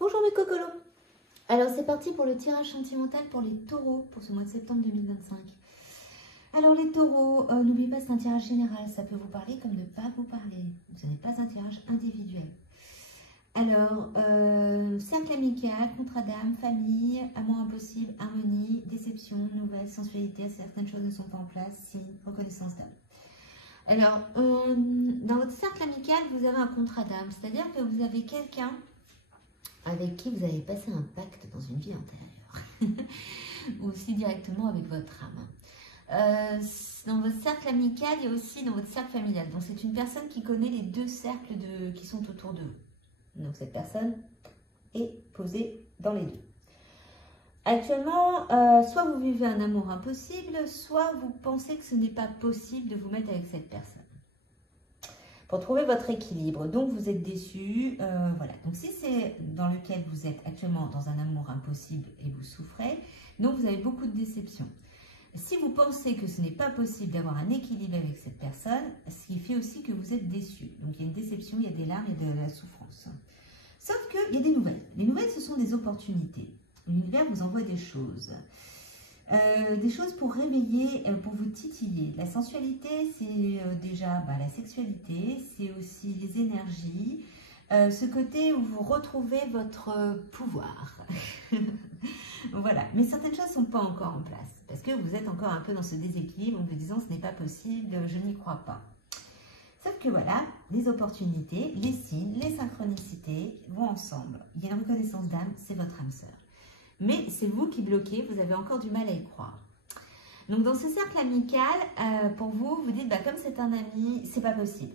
Bonjour mes cocolos. Alors c'est parti pour le tirage sentimental pour les taureaux pour ce mois de septembre 2025. Alors les taureaux, n'oubliez pas c'est un tirage général, ça peut vous parler comme ne pas vous parler. Ce n'est pas un tirage individuel. Alors, cercle amical, contrat d'âme, famille, amour impossible, harmonie, déception, nouvelle, sensualité, certaines choses ne sont pas en place, signe, reconnaissance d'âme. Alors, dans votre cercle amical, vous avez un contrat d'âme, c'est-à-dire que vous avez quelqu'un avec qui vous avez passé un pacte dans une vie antérieure, ou aussi directement avec votre âme. Dans votre cercle amical, il y a aussi dans votre cercle familial. Donc, c'est une personne qui connaît les deux cercles qui sont autour de vous. Donc, cette personne est posée dans les deux. Actuellement, soit vous vivez un amour impossible, soit vous pensez que ce n'est pas possible de vous mettre avec cette personne. Pour trouver votre équilibre, donc vous êtes déçu, voilà. Donc si c'est dans lequel vous êtes actuellement dans un amour impossible et vous souffrez, donc vous avez beaucoup de déception. Si vous pensez que ce n'est pas possible d'avoir un équilibre avec cette personne, ce qui fait aussi que vous êtes déçu. Donc il y a une déception, il y a des larmes, il y a de la souffrance. Sauf qu'il y a des nouvelles. Les nouvelles, ce sont des opportunités. L'univers vous envoie des choses. Des choses pour réveiller, pour vous titiller. La sensualité, c'est déjà la sexualité, c'est aussi les énergies, ce côté où vous retrouvez votre pouvoir. Voilà, mais certaines choses ne sont pas encore en place, parce que vous êtes encore un peu dans ce déséquilibre en vous disant ce n'est pas possible, je n'y crois pas. Sauf que voilà, les opportunités, les signes, les synchronicités vont ensemble. Il y a une reconnaissance d'âme, c'est votre âme sœur. Mais c'est vous qui bloquez, vous avez encore du mal à y croire. Donc dans ce cercle amical, pour vous, vous dites, comme c'est un ami, c'est pas possible.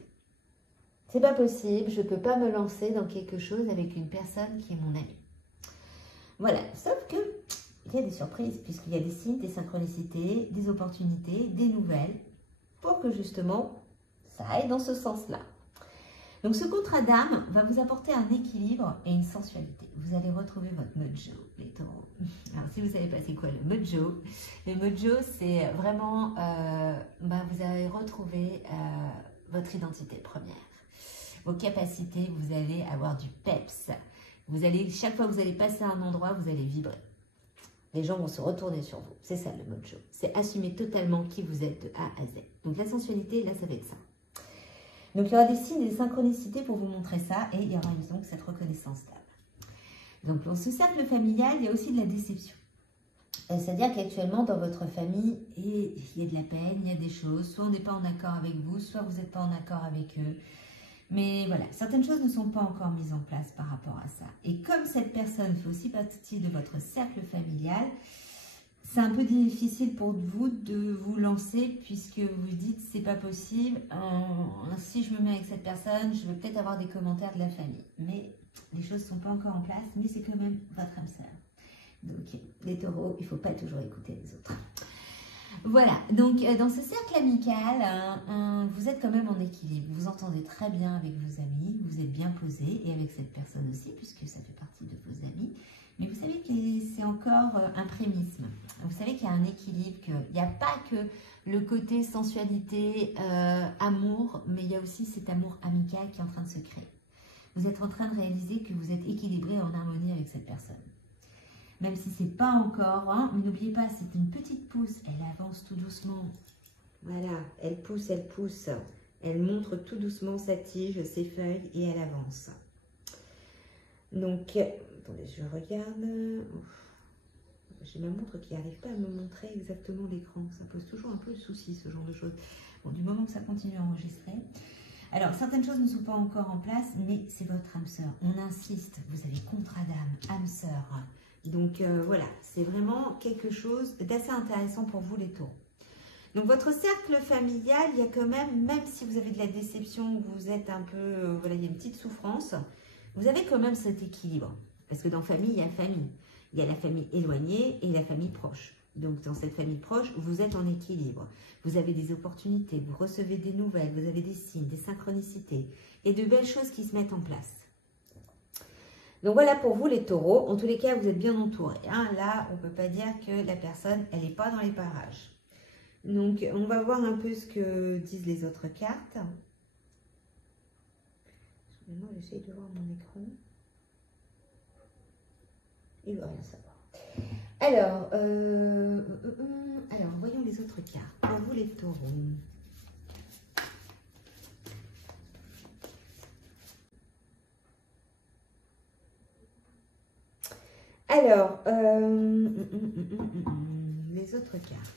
C'est pas possible, je ne peux pas me lancer dans quelque chose avec une personne qui est mon ami. Voilà, sauf que il y a des surprises, puisqu'il y a des signes, des synchronicités, des opportunités, des nouvelles, pour que justement, ça aille dans ce sens-là. Donc ce contrat d'âme va vous apporter un équilibre et une sensualité. Vous allez retrouver votre mojo, les taureaux. Alors si vous ne savez pas c'est quoi le mojo c'est vraiment, vous allez retrouver votre identité première. Vos capacités, vous allez avoir du peps. Chaque fois que vous allez passer à un endroit, vous allez vibrer. Les gens vont se retourner sur vous. C'est ça le mojo. C'est assumer totalement qui vous êtes de A à Z. Donc la sensualité, là ça va être ça. Donc, il y aura des signes et des synchronicités pour vous montrer ça et il y aura donc cette reconnaissance d'âme. Donc, dans ce cercle familial, il y a aussi de la déception. C'est-à-dire qu'actuellement, dans votre famille, il y a de la peine, il y a des choses. Soit on n'est pas en accord avec vous, soit vous n'êtes pas en accord avec eux. Mais voilà, certaines choses ne sont pas encore mises en place par rapport à ça. Et comme cette personne fait aussi partie de votre cercle familial, c'est un peu difficile pour vous de vous lancer puisque vous dites c'est pas possible, si je me mets avec cette personne, je vais peut-être avoir des commentaires de la famille. Mais les choses ne sont pas encore en place, mais c'est quand même votre âme sœur. Donc les taureaux, il ne faut pas toujours écouter les autres. Voilà, donc dans ce cercle amical, vous êtes quand même en équilibre. Vous vous entendez très bien avec vos amis, vous êtes bien posé et avec cette personne aussi puisque ça fait partie de vos amis. Mais vous savez que c'est encore un prémisme. Vous savez qu'il y a un équilibre, qu'il n'y a pas que le côté sensualité, amour, mais il y a aussi cet amour amical qui est en train de se créer. Vous êtes en train de réaliser que vous êtes équilibré en harmonie avec cette personne. Même si ce n'est pas encore, mais n'oubliez pas, c'est une petite pousse, elle avance tout doucement. Voilà, elle pousse, elle montre tout doucement sa tige, ses feuilles et elle avance. Donc, attendez, je regarde. J'ai ma montre qui n'arrive pas à me montrer exactement l'écran. Ça pose toujours un peu de souci, ce genre de choses. Bon, du moment que ça continue à enregistrer. Alors, certaines choses ne sont pas encore en place, mais c'est votre âme sœur. On insiste, vous avez contrat d'âme, âme sœur. Donc, voilà, c'est vraiment quelque chose d'assez intéressant pour vous, les taureaux. Donc, votre cercle familial, il y a quand même si vous avez de la déception, vous êtes un peu, il y a une petite souffrance, vous avez quand même cet équilibre. Parce que dans famille, il y a famille. Il y a la famille éloignée et la famille proche. Donc, dans cette famille proche, vous êtes en équilibre. Vous avez des opportunités, vous recevez des nouvelles, vous avez des signes, des synchronicités et de belles choses qui se mettent en place. Donc, voilà pour vous, les taureaux. En tous les cas, vous êtes bien entourés. Là, on ne peut pas dire que la personne, elle n'est pas dans les parages. Donc, on va voir un peu ce que disent les autres cartes. Moi, j'essaie de voir mon écran. il ne veut rien savoir. Alors, voyons les autres cartes. Pour vous les taureaux. Alors, les autres cartes.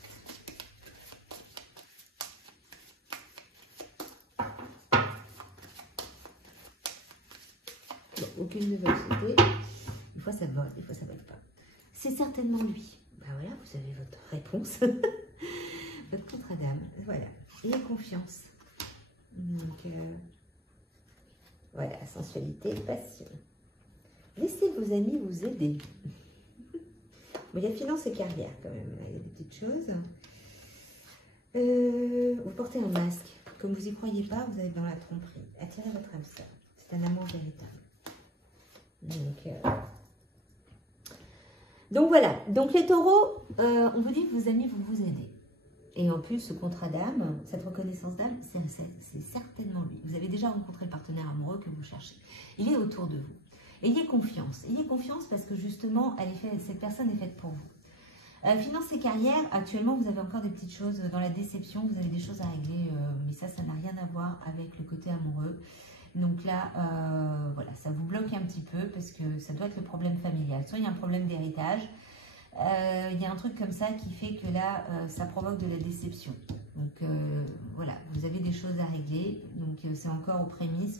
Bon, aucune ne veut sauter. Des fois ça vole, des fois ça vole pas. C'est certainement lui. Ben voilà, vous avez votre réponse. Votre contre-dame. Voilà. Ayez confiance. Donc, voilà, sensualité, passion. Laissez vos amis vous aider. Bon, il y a finance et carrière quand même. Là, il y a des petites choses. Vous portez un masque. Comme vous n'y croyez pas, vous êtes dans la tromperie. Attirez votre âme sœur. C'est un amour véritable. Donc voilà. Donc les taureaux, on vous dit que vos amis vont vous aider. Et en plus, ce contrat d'âme, cette reconnaissance d'âme, c'est certainement lui. Vous avez déjà rencontré le partenaire amoureux que vous cherchez. Il est autour de vous. Ayez confiance parce que justement, cette personne est faite pour vous. Finance et carrière, actuellement, vous avez encore des petites choses dans la déception, vous avez des choses à régler, mais ça n'a rien à voir avec le côté amoureux. Donc là, voilà, ça vous bloque un petit peu parce que ça doit être le problème familial. Soit il y a un problème d'héritage, il y a un truc comme ça qui fait que là, ça provoque de la déception. Donc voilà, vous avez des choses à régler, donc c'est encore aux prémices.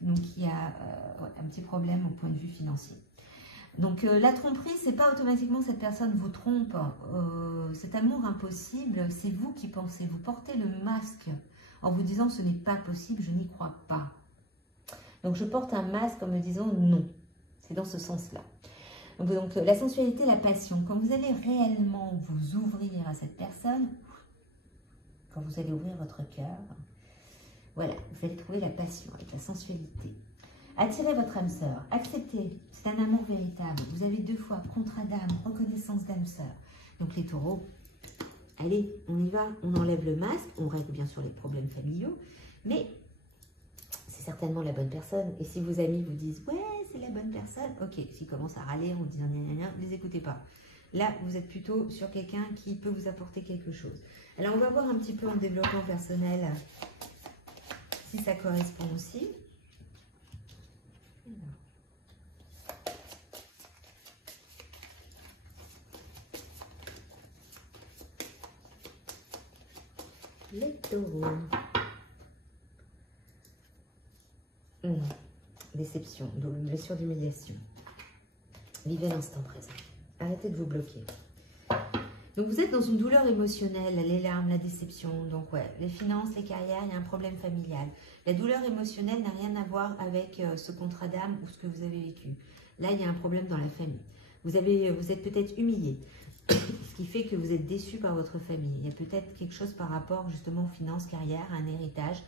Donc, il y a un petit problème au point de vue financier. Donc, la tromperie, c'est pas automatiquement cette personne vous trompe. Cet amour impossible, c'est vous qui pensez. Vous portez le masque en vous disant ce n'est pas possible, je n'y crois pas. Donc, je porte un masque en me disant non. C'est dans ce sens-là. Donc, la sensualité, la passion. Quand vous allez réellement vous ouvrir à cette personne, quand vous allez ouvrir votre cœur, voilà, vous allez trouver la passion avec la sensualité. Attirez votre âme sœur, acceptez, c'est un amour véritable. Vous avez 2 fois contrat d'âme, reconnaissance d'âme sœur. Donc les taureaux, allez, on y va, on enlève le masque, on règle bien sûr les problèmes familiaux, mais c'est certainement la bonne personne. Et si vos amis vous disent, ouais, c'est la bonne personne, ok, s'ils commencent à râler, on dit, ne les écoutez pas. Là, vous êtes plutôt sur quelqu'un qui peut vous apporter quelque chose. Alors, on va voir un petit peu en développement personnel si ça correspond aussi. Les taureaux. Déception, blessure d'humiliation. Vivez l'instant présent. Arrêtez de vous bloquer. Donc, vous êtes dans une douleur émotionnelle, les larmes, la déception. Donc, ouais, les finances, les carrières, il y a un problème familial. La douleur émotionnelle n'a rien à voir avec ce contrat d'âme ou ce que vous avez vécu. Là, il y a un problème dans la famille. Vous êtes peut-être humilié, ce qui fait que vous êtes déçu par votre famille. Il y a peut-être quelque chose par rapport justement aux finances, carrière, à un héritage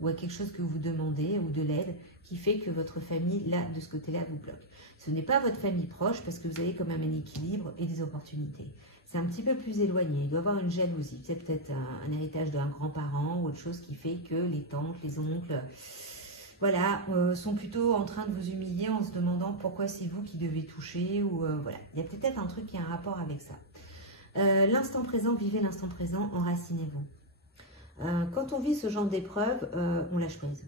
ou à quelque chose que vous demandez ou de l'aide qui fait que votre famille, là, de ce côté-là, vous bloque. Ce n'est pas votre famille proche parce que vous avez quand même un équilibre et des opportunités. C'est un petit peu plus éloigné. Il doit y avoir une jalousie. C'est peut-être un héritage d'un grand-parent ou autre chose qui fait que les tantes, les oncles, voilà, sont plutôt en train de vous humilier en se demandant pourquoi c'est vous qui devez toucher. Ou voilà, il y a peut-être un truc qui a un rapport avec ça. L'instant présent, vivez l'instant présent, enracinez-vous. Quand on vit ce genre d'épreuve, on lâche prise.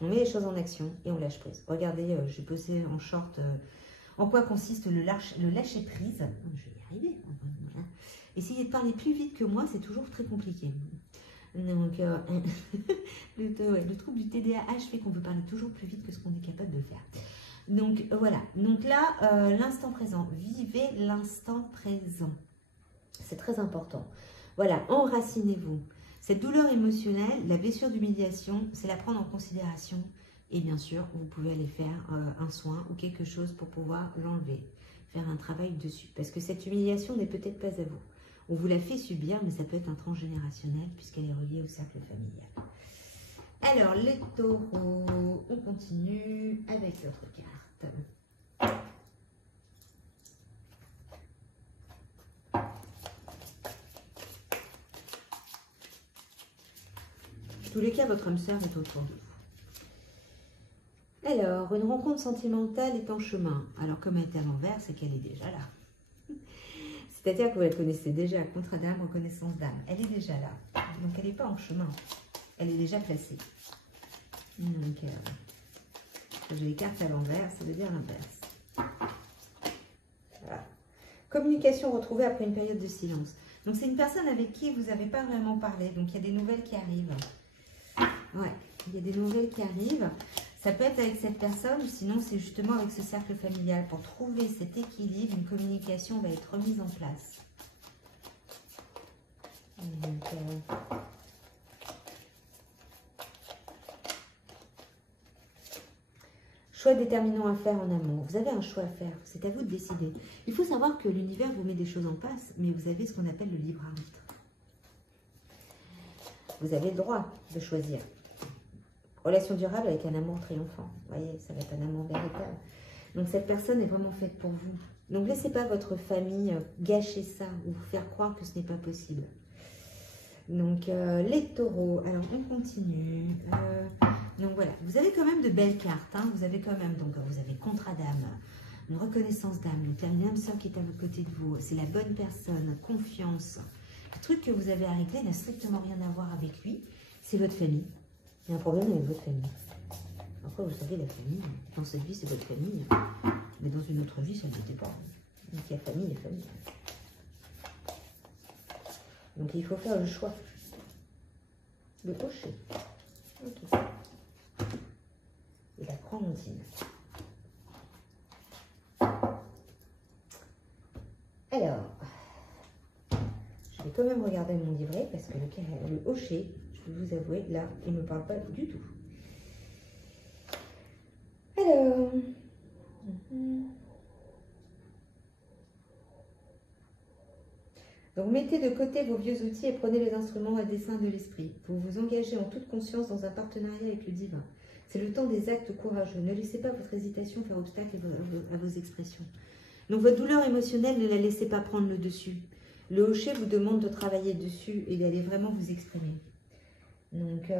On met les choses en action et on lâche prise. Regardez, j'ai posé en short en quoi consiste le lâcher prise. Je vais y arriver. Voilà. Essayez de parler plus vite que moi, c'est toujours très compliqué. Donc, le trouble du TDAH fait qu'on veut parler toujours plus vite que ce qu'on est capable de faire. Donc, voilà. Donc là, l'instant présent. Vivez l'instant présent. C'est très important. Voilà, enracinez-vous. Cette douleur émotionnelle, la blessure d'humiliation, c'est la prendre en considération. Et bien sûr, vous pouvez aller faire un soin ou quelque chose pour pouvoir l'enlever. Faire un travail dessus. Parce que cette humiliation n'est peut-être pas à vous. On vous la fait subir, mais ça peut être un transgénérationnel puisqu'elle est reliée au cercle familial. Alors, les taureaux, on continue avec l'autre carte. En tous les cas, votre âme sœur est autour de vous. Alors, une rencontre sentimentale est en chemin. Alors, comme elle est à l'envers, c'est qu'elle est déjà là. C'est-à-dire que vous la connaissez déjà, contrat d'âme, reconnaissance d'âme. Elle est déjà là. Donc, elle n'est pas en chemin. Elle est déjà placée. Donc, j'ai les cartes à l'envers, ça veut dire l'inverse. Voilà. Communication retrouvée après une période de silence. Donc, c'est une personne avec qui vous n'avez pas vraiment parlé. Donc, il y a des nouvelles qui arrivent. Ouais, il y a des nouvelles qui arrivent. Ça peut être avec cette personne ou sinon, c'est justement avec ce cercle familial. Pour trouver cet équilibre, une communication va être remise en place. Donc, choix déterminant à faire en amour. Vous avez un choix à faire. C'est à vous de décider. Il faut savoir que l'univers vous met des choses en place, mais vous avez ce qu'on appelle le libre arbitre. Vous avez le droit de choisir. Relation durable avec un amour triomphant. Vous voyez, ça va être un amour véritable. Donc, cette personne est vraiment faite pour vous. Donc, laissez pas votre famille gâcher ça ou vous faire croire que ce n'est pas possible. Donc, les taureaux. Alors, on continue. Donc, voilà. Vous avez quand même de belles cartes. Hein. Vous avez quand même, donc, vous avez contrat d'âme, une reconnaissance d'âme. Donc, il y a une âme sœur qui est à côté de vous. C'est la bonne personne, confiance. Le truc que vous avez à régler n'a strictement rien à voir avec lui. C'est votre famille. Il y a un problème avec votre famille. Après, vous savez, la famille, dans cette vie, c'est votre famille. Mais dans une autre vie, ça ne l'était pas. Donc, il y a famille et famille. Donc, il faut faire le choix. Le cocher. Ok. Et la croix-montine. Alors, je vais quand même regarder mon livret parce que le hocher, je vais vous avouer, là, il ne me parle pas du tout. Alors, donc mettez de côté vos vieux outils et prenez les instruments à dessein de l'esprit. Vous vous engagez en toute conscience dans un partenariat avec le divin. C'est le temps des actes courageux. Ne laissez pas votre hésitation faire obstacle à vos expressions. Donc votre douleur émotionnelle, ne la laissez pas prendre le dessus. Le hocher vous demande de travailler dessus et d'aller vraiment vous exprimer. Donc,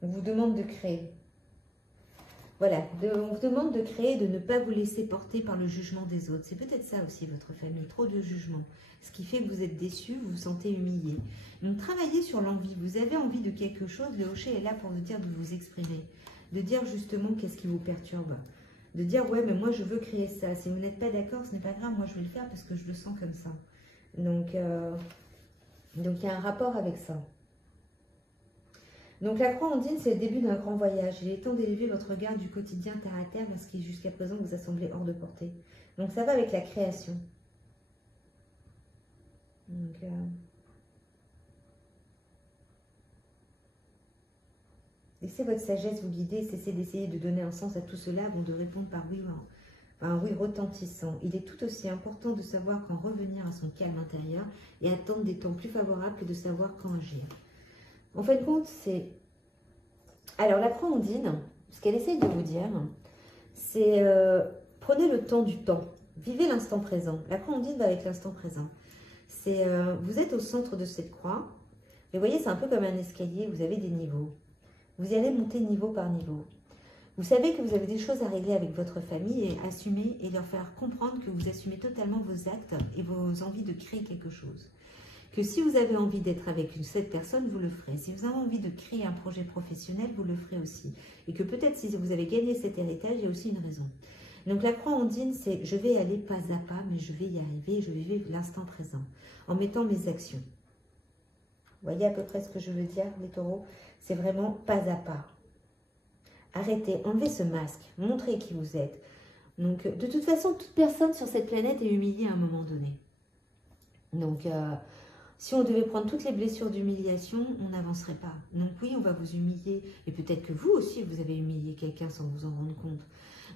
on vous demande de créer. Voilà, on vous demande de créer, de ne pas vous laisser porter par le jugement des autres. C'est peut-être ça aussi, votre famille, trop de jugement. Ce qui fait que vous êtes déçu, vous vous sentez humilié. Donc, travaillez sur l'envie. Vous avez envie de quelque chose, le hocher est là pour vous dire de vous exprimer. De dire justement qu'est-ce qui vous perturbe. De dire, ouais, mais moi, je veux créer ça. Si vous n'êtes pas d'accord, ce n'est pas grave, moi, je vais le faire parce que je le sens comme ça. Donc, il y a un rapport avec ça. Donc, la croix-ondine, c'est le début d'un grand voyage. Il est temps d'élever votre regard du quotidien terre à terre vers ce qui, jusqu'à présent, vous a semblé hors de portée. Donc, ça va avec la création. Donc, laissez votre sagesse vous guider, cessez d'essayer de donner un sens à tout cela avant de répondre par oui, par un oui retentissant. Il est tout aussi important de savoir quand revenir à son calme intérieur et attendre des temps plus favorables que de savoir quand agir. En fin de compte, c'est... Alors, la croix-ondine, ce qu'elle essaye de vous dire, c'est prenez le temps du temps. Vivez l'instant présent. La croix-ondine va avec l'instant présent. C'est vous êtes au centre de cette croix. Mais vous voyez, c'est un peu comme un escalier. Vous avez des niveaux. Vous y allez monter niveau par niveau. Vous savez que vous avez des choses à régler avec votre famille et assumer et leur faire comprendre que vous assumez totalement vos actes et vos envies de créer quelque chose. Que si vous avez envie d'être avec cette personne, vous le ferez. Si vous avez envie de créer un projet professionnel, vous le ferez aussi. Et que peut-être si vous avez gagné cet héritage, il y a aussi une raison. Donc la croix-ondine, c'est je vais aller pas à pas, mais je vais y arriver, je vais vivre l'instant présent, en mettant mes actions. Vous voyez à peu près ce que je veux dire, les taureaux? C'est vraiment pas à pas. Arrêtez, enlevez ce masque, montrez qui vous êtes. Donc de toute façon, toute personne sur cette planète est humiliée à un moment donné. Donc... si on devait prendre toutes les blessures d'humiliation, on n'avancerait pas. Donc oui, on va vous humilier. Et peut-être que vous aussi, vous avez humilié quelqu'un sans vous en rendre compte.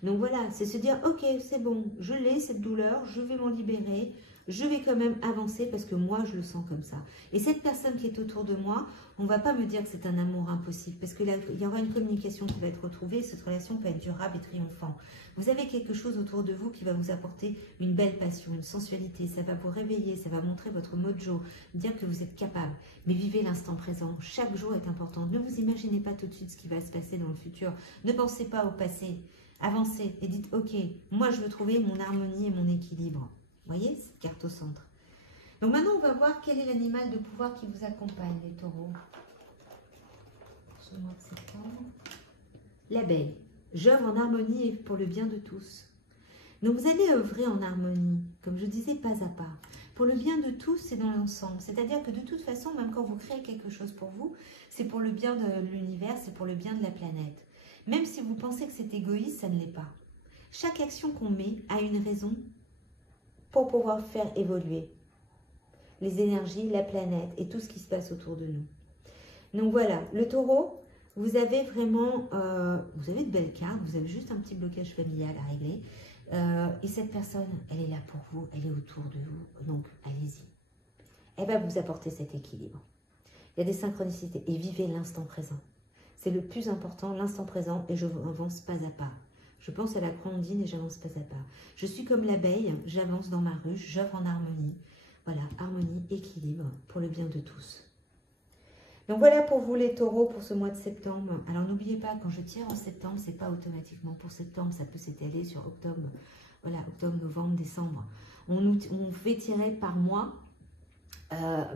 Donc voilà, c'est se dire, ok, c'est bon, je l'ai cette douleur, je vais m'en libérer, je vais quand même avancer parce que moi, je le sens comme ça. Et cette personne qui est autour de moi, on ne va pas me dire que c'est un amour impossible parce que là, il y aura une communication qui va être retrouvée. Cette relation peut être durable et triomphante. Vous avez quelque chose autour de vous qui va vous apporter une belle passion, une sensualité. Ça va vous réveiller, ça va montrer votre mojo, dire que vous êtes capable. Mais vivez l'instant présent. Chaque jour est important. Ne vous imaginez pas tout de suite ce qui va se passer dans le futur. Ne pensez pas au passé. Avancez et dites, ok, moi je veux trouver mon harmonie et mon équilibre. Vous voyez, cette carte au centre. Donc maintenant, on va voir quel est l'animal de pouvoir qui vous accompagne, les taureaux. Ce mois de septembre. L'abeille. J'œuvre en harmonie et pour le bien de tous. Donc vous allez œuvrer en harmonie, comme je disais, pas à pas. Pour le bien de tous, c'est dans l'ensemble. C'est-à-dire que de toute façon, même quand vous créez quelque chose pour vous, c'est pour le bien de l'univers, c'est pour le bien de la planète. Même si vous pensez que c'est égoïste, ça ne l'est pas. Chaque action qu'on met a une raison pour pouvoir faire évoluer les énergies, la planète et tout ce qui se passe autour de nous. Donc voilà, le taureau, vous avez vraiment, vous avez de belles cartes, vous avez juste un petit blocage familial à régler. Et cette personne, elle est là pour vous, elle est autour de vous, donc allez-y. Elle va vous apporter cet équilibre. Il y a des synchronicités et vivez l'instant présent. C'est le plus important, l'instant présent, et je avance pas à pas. Je pense à la croix ondine et j'avance pas à pas. Je suis comme l'abeille, j'avance dans ma ruche, j'œuvre en harmonie. Voilà, harmonie, équilibre, pour le bien de tous. Donc voilà pour vous les taureaux pour ce mois de septembre. Alors n'oubliez pas, quand je tire en septembre, c'est pas automatiquement pour septembre, ça peut s'étaler sur octobre. Voilà, octobre, novembre, décembre. On fait tirer par mois,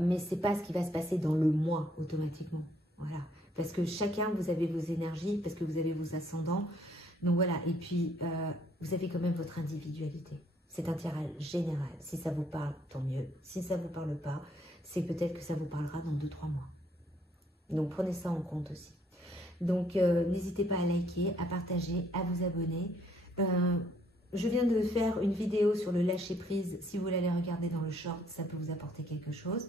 mais c'est pas ce qui va se passer dans le mois automatiquement. Voilà, parce que chacun, vous avez vos énergies, parce que vous avez vos ascendants. Donc voilà, et puis vous avez quand même votre individualité. C'est un tirage général. Si ça vous parle, tant mieux. Si ça ne vous parle pas, c'est peut-être que ça vous parlera dans 2-3 mois. Donc prenez ça en compte aussi. Donc n'hésitez pas à liker, à partager, à vous abonner. Je viens de faire une vidéo sur le lâcher prise. Si vous voulez aller regarder dans le short, ça peut vous apporter quelque chose.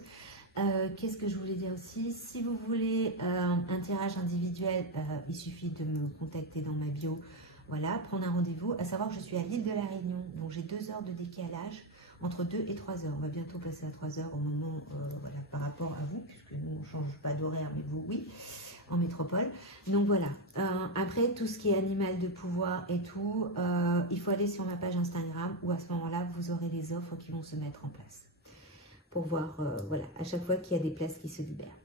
Qu'est-ce que je voulais dire aussi? Si vous voulez un tirage individuel, il suffit de me contacter dans ma bio. Voilà, prendre un rendez-vous. À savoir que je suis à l'île de la Réunion, donc j'ai 2 heures de décalage, entre 2 et 3 heures. On va bientôt passer à 3 heures au moment, voilà, par rapport à vous, puisque nous on ne change pas d'horaire, mais vous, oui, en métropole. Donc voilà. Après, tout ce qui est animal de pouvoir et tout, il faut aller sur ma page Instagram, où à ce moment-là, vous aurez les offres qui vont se mettre en place. Pour voir, voilà, à chaque fois qu'il y a des places qui se libèrent.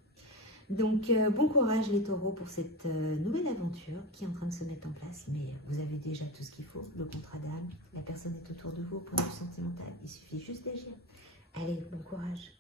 Donc, bon courage les taureaux pour cette nouvelle aventure qui est en train de se mettre en place. Mais vous avez déjà tout ce qu'il faut, le contrat d'âme, la personne est autour de vous au point de vue sentimental. Il suffit juste d'agir. Allez, bon courage.